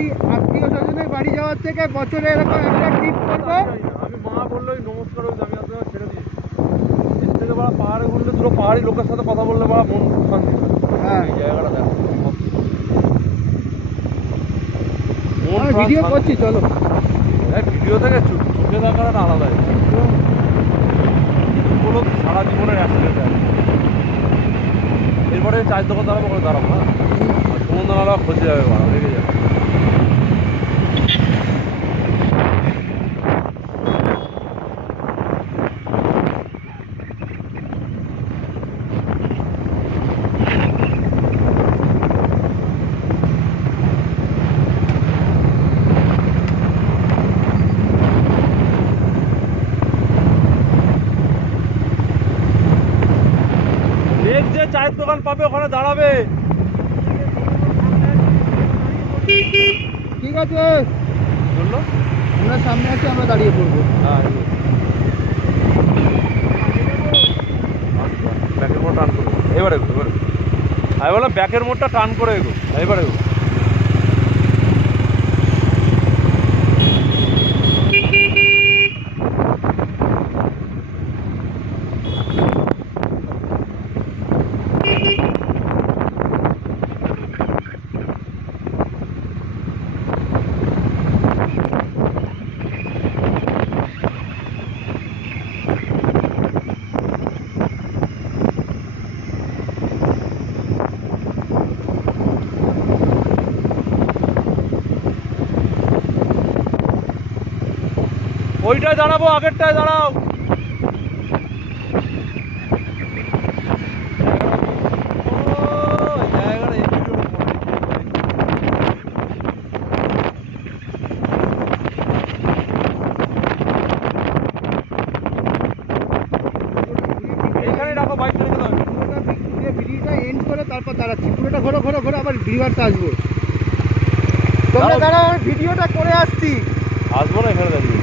বাড়ি আত্মীয় স্বজনের বাড়ি যাওয়ার থেকে বছরে এরকম একটা ট্রিপ করবো। আমি মা বললো নমস্কার, আমি আপনাকে ছেড়ে দিয়েছি। এর থেকে বড় পাহাড়ে ঘুরলে দুটো পাহাড়ি লোকের সাথে কথা বললে বড় মন শান্তি হয়। হ্যাঁ, এই জায়গাটা দেখো, আমি ভিডিও করছি, চলো। হ্যাঁ, ভিডিও থেকে চোখে দেখাটা আলাদা। বলো সারা জীবনের অ্যাক্সিডেন্ট আছে। এরপরে চায়ের দোকান দাঁড়াবো, ওখানে দাঁড়াবো না, সমুদ্র নালা খোঁজে যাবে, বাড়া লেগে যাবে। যে চায়ের দোকান পাবে ওখানে দাঁড়াবে। ঠিক আছে, বললো আমরা সামনে আছি, আমরা দাঁড়িয়ে পড়বো। হ্যাঁ, ব্যাকের মোড় টান করে এবারে এবারে আমি বললাম ব্যাকের মোড়টা টান করে এগো, এবারে এগো। ওইটায় দাঁড়াবো, আগেরটায় দাঁড়াও। এইখানে রাখো, বাইক রেখে দাও। ভিডিওটা এন্ড করে তারপর দাঁড়াচ্ছি, পুরোটা ঘোরো ঘোরো ঘোরো, আবার রিভার্সে আসবো। তোমরা দাঁড়াও, আমি ভিডিওটা করে আসছি। আসবো না, এখানে দাঁড়িয়ে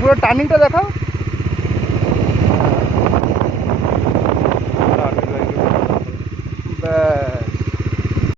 পুরো টার্নিংটা দেখাও।